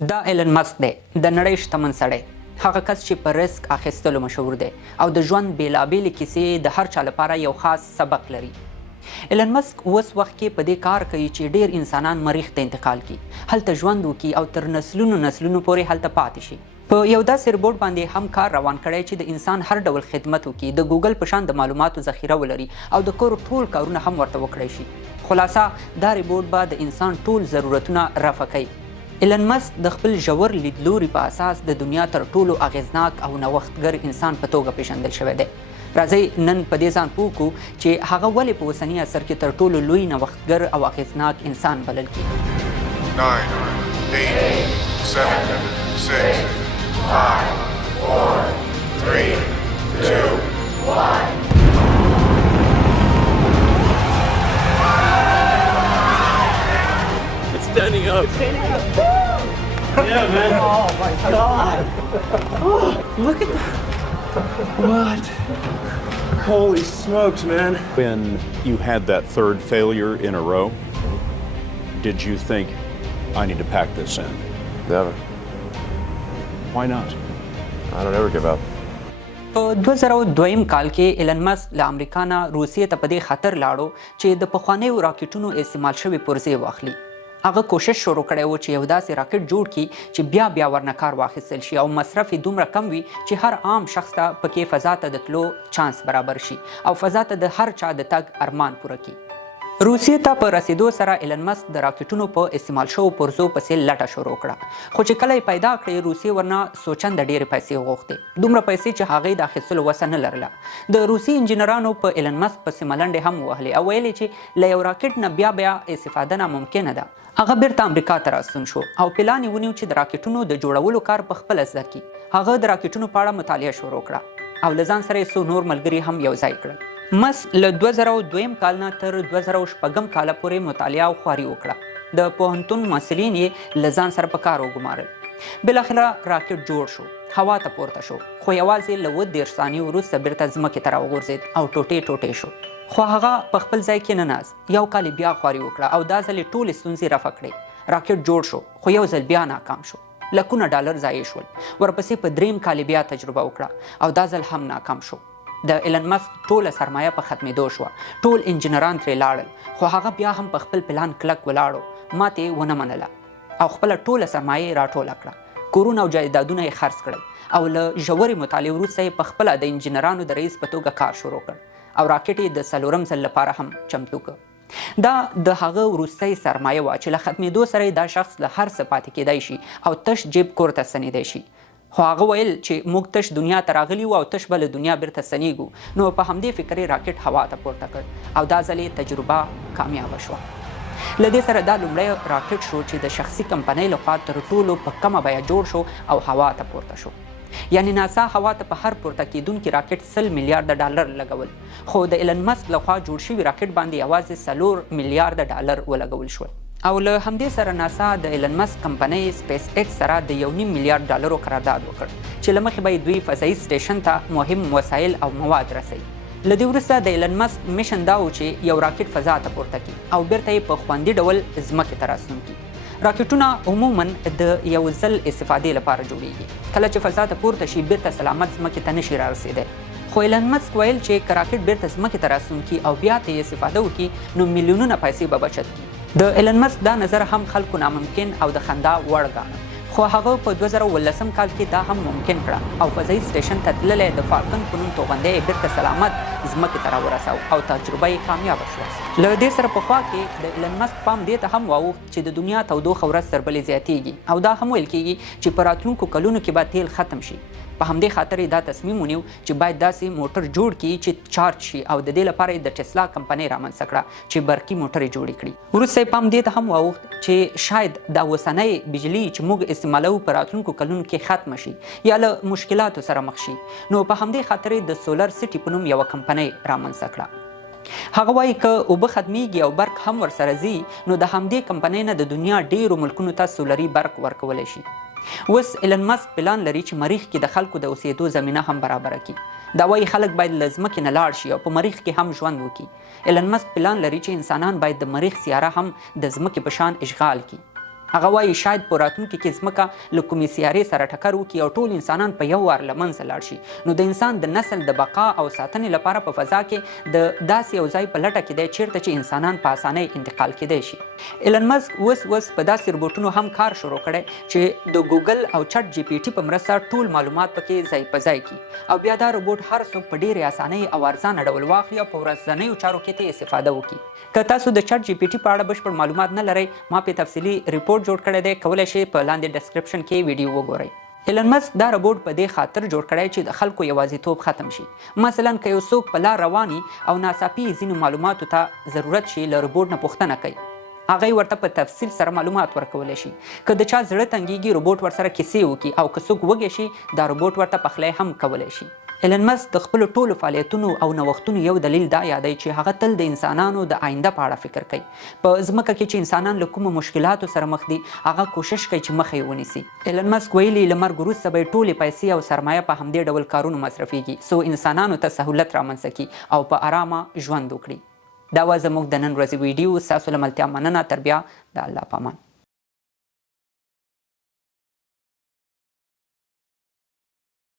دا ایلن ماسک دی، د نړۍ شتمن سړی، هغه کس چې په ریسک اخیستلو مشهور دی او د ژوند بیلابیلې کیسې د هر چا لپاره یو خاص سبق لري. ایلن ماسک اوس وخت کې په دې کار کوي چې ډیر انسانان مریخ ته انتقال کړي، هلته ژوند وکړي او تر نسلونو پورې هلته پاتې شي. په یو داسې روبوټ باندې هم کار روان کړی چې د انسان هر ډول خدمت وکړي، د ګوګل په شان د معلوماتو ذخیره ولري او د کور ټول کارونه هم ورته وکړی شي. خلاصه دا روبوټ به د انسان ټول ضرورتونه رفع کوي. ایلن ماسک د خپل ژور لیدلوري په اساس د دنیا تر ټولو اغیزناک او نوښتګر انسان په توګه پیژندل شوی دی. راځئ نن په دې ځان پوه کړو چې هغه ولې په اوسني عصر کې تر ټولو لوی نوښتګر او اغیزناک انسان بلل کیږي. 9 8 7 6 5 4 3 2 1 Standing up. Yeah, man. Oh my God. Look at that. What? Holy smokes, man. When you had that third failure in a row, did you think, I need to pack this in? Never. Why not? I don't ever give up. په 2002 کال کې ایلن ماسک له امریکا نه روسیې ته په دې خاطر لاړو چې د پخوانیو راکټونو استعمال شوي پرزې واخلي. هغه کوشش شروع کړی و چې یو داسې راکټ جوړ کړي چې بیا ورنه کار واخیستل شي او مصرف یې دومره کم وي چې هر عام شخص ته پکې فضا ته د تلو چانس برابر شي او فضا ته د هر چا د تګ ارمان پوره کړي. روسیې ته په رسیدو سره ایلن ماسک د راکټونو په استعمال شوو پرزو پسې لټه شروع کړه، خو چې کله یې پیدا کړې روسیې ورنه سوچنده ډېرې پیسې وغوښتې، دومره پیسې چې هغې د اخیستلو وسه نه لرله. د روسي انجینرانو په ایلن ماسک پسې ملنډې هم ووهلې او ویلې چې له یو راکټ نه بیا استفاده ناممکنه ده. هغه بیرته امریکا ته راستون شو او پلان یې ونیو چې د راکټونو د جوړولو کار په خپله زده کړي. هغه د راکټونو په اړه مطالعه شروع کړه او له ځان سره یې څو نور ملګري هم یوځای کړل. ماسک له 2002 کال نه تر 2006 کال پورې مطالعه او خواري وکړه. د پوهنتون محصلین یې له ځان سره په کار وګمارل. بالاخره راکټ جوړ شو، هوا ته پورته شو، خو یوازې له 30 ثانیو وروسته بیرته ځمکې ته راوغورځېد او ټوټې شو. خو هغه په خپل ځای کې نه ناست، یو کال بیا خواري وکړه او دا ځل یې ټولې ستونزې رفع کړې. راکټ جوړ شو خو یو ځل بیا ناکام شو، لکونه ډالر ضایع شول. ورپسې په 3 کال بیا تجربه وکړه او دا ځل هم ناکام شو. د ایلن ماسک ټوله سرمایه په ختمېدو شوه، ټول انجینران ترې لاړل، خو هغه بیا هم په خپل پلان کلک ولاړو، ماتې ونه منله او خپله ټوله سرمایه یې راټوله کړه. کورونه او جایدادونه یې خرڅ کړل او له ژورې مطالعې وروسته یې په خپله د انجینرانو د رئیس په توګه کار شروع کړ او راکټ یې د 4 ځل لپاره هم چمتو کړ. دا د هغه وروستی سرمایه وه چې له ختمېدو سره دا شخص له هر څه پاتې کېدی شي او تش جیب کور ته ستنېدی شي. خو هغه ویل چې موږ تش دنیا ته راغلي وو او تش به له دنیا بیرته ستنېږو، نو په همدې فکر یې راکټ هوا ته پورته کړ او دا ځل یې تجربه کامیابه شوه. له دې سره دا لومړی راکټ شو چې د شخصي کمپنۍ لخوا تر ټولو په کمه بیه جوړ شو او هوا ته پورته شو. یعنی ناسا هوا ته په هر پورته کیدونکي راکټ 100 میلیارډ ډالر لګول، خو د ایلن ماسک لخوا جوړ شوي راکټ باندې یوازې 4 میلیارډ ډالر ولګول شول. او له همدې سره ناسا د ایلن ماسک کمپنۍ سپیس ایکس سره د 1.5 میلیارډ ډالرو قرارداد وکړ چې له مخې به دوی فضایي سټیشن ته مهم وسایل او مواد رسوي. له دې وروسته د ایلن ماسک میشن دا و چې یو راکټ فضا ته پورته کړي او بیرته یې په خوندي ډول ځمکې ته راستون کړي. راکټونه عموما د یو ځل استفادې لپاره جوړیږي، کله چې فضا ته پورته شي بیرته سلامت ځمکې ته نشي رارسېدی. خو ایلن ماسک ویل چې که راکټ بیرته ځمکې ته راستون کړي او بیا ته یې استفاده وکړي نو میلیونونه پیسې به بچت کړي. د ایلن ماسک دا نظر هم خلکو ناممکن او د خندا وړ ګاڼه، خو هغه په 2018 کال کې دا هم ممکن کړه او فضایي سټیشن ته تللی د فالکن په نوم توغندی یې بیرته سلامت ځمکې ته راورساو او تجربه یې کامیابه شوه. له دې سره پخوا کې د ایلن ماسک پام دې ته هم واوښت چې د دنیا تودوخه ورځ تر بلې زیاتیږي او دا هم ویل کېږي چې په راتلونکو کلونو کې به تیل ختم شي. په همدې خاطر یې دا تصمیم ونیو چې باید داسې موټر جوړ کړي چې چارج شي او د دې لپاره یې د ټسلا کمپنۍ رامنځته کړه چې برقي موټرې جوړې کړي. وروسته یې پام دې ته هم واوښت چې شاید دا اوسنۍ بجلي چې موږ استعمالوو په راتلونکو کلونو کې ختمه شي یا له مشکلاتو سره مخ شي، نو په همدې خاطر یې د سولر سټي په نوم یوه کمپنۍ رامنځته کړه. هغه وایي که اوبه ختمیږي او برق هم ورسره ځي نو د همدې کمپنۍ نه د دنیا ډیرو ملکونو ته سولري برق ورکولی شي. اوس ایلن ماسک پلان لري چې مریخ کې د خلکو د اوسېدو زمینه هم برابره کړي. دا وایي خلک باید له ځمکې نه لاړ شي او په مریخ کې هم ژوند وکړي. ایلن ماسک پلان لري چې انسانان باید د مریخ سیاره هم د ځمکې په شان اشغال کړي. هغه وایي شاید په راتلونکي کې ځمکه له کومې سیارې سره ټکر وکړي او ټول انسانان په یو وار له منځه لاړ شي، نو د انسان د نسل د بقا او ساتنې لپاره په فضا کې د داسې یو ځای په لټه کې دی چیرته چې انسانان په اسانۍ انتقال کېدای شي. ایلن ماسک اوس په داسې روبوټونو هم کار شروع کړی چې د ګوګل او چټ جی پی ټي په مرسته ټول معلومات پکې ځای په ځای کړي او بیا دا روبوټ هر څوک په ډېرې اسانۍ او ارزانه ډول واخلي او په ورځنیو چارو کې ترې استفاده وکړي. که تاسو د چټ جی پی ټي په اړه بشپړ معلومات نه لرئ، ما په تفصیلي ریپورت جوړ کړی دی، کولی شئ په لاندې ډسکرپشن کې ویډیو وګورئ. ایلن ماسک دا روبوټ په دې خاطر جوړ کړی چې د خلکو یوازیتوب ختم شي. مثلا که یو څوک په لار رواني او ناڅاپي ځینو معلوماتو ته ضرورت شي، له روبوټ نه پوښتنه کوي، هغه ورته په تفصیل سره معلومات ورکولی شي. که د چا زړه تنګیږي، روبوټ ورسره کیسې وکړي، او که څوک وږی شي، دا روبوټ ورته پخلی هم کولی شي. ایلن ماسک د خپلو ټولو فعالیتونو او نوښتونو یو دلیل دا یادوي چې هغه تل د انسانانو د آینده په اړه فکر کوي. په ځمکه کې چې انسانان له کومو مشکلاتو سره مخ دي، هغه کوشش کوي چې مخه یې ونیسي. ایلن ماسک ویلي له مرګ وروسته به ټولې پیسې او سرمایه په همدې ډول کارونو مصرفیږي څو انسانانو ته سهولت رامنځته کړي او په آرامه ژوند وکړي. دا وه زموږ د نن ورځې ویډیو. ستاسو له ملتیا مننه. تر بیا د الله په امان.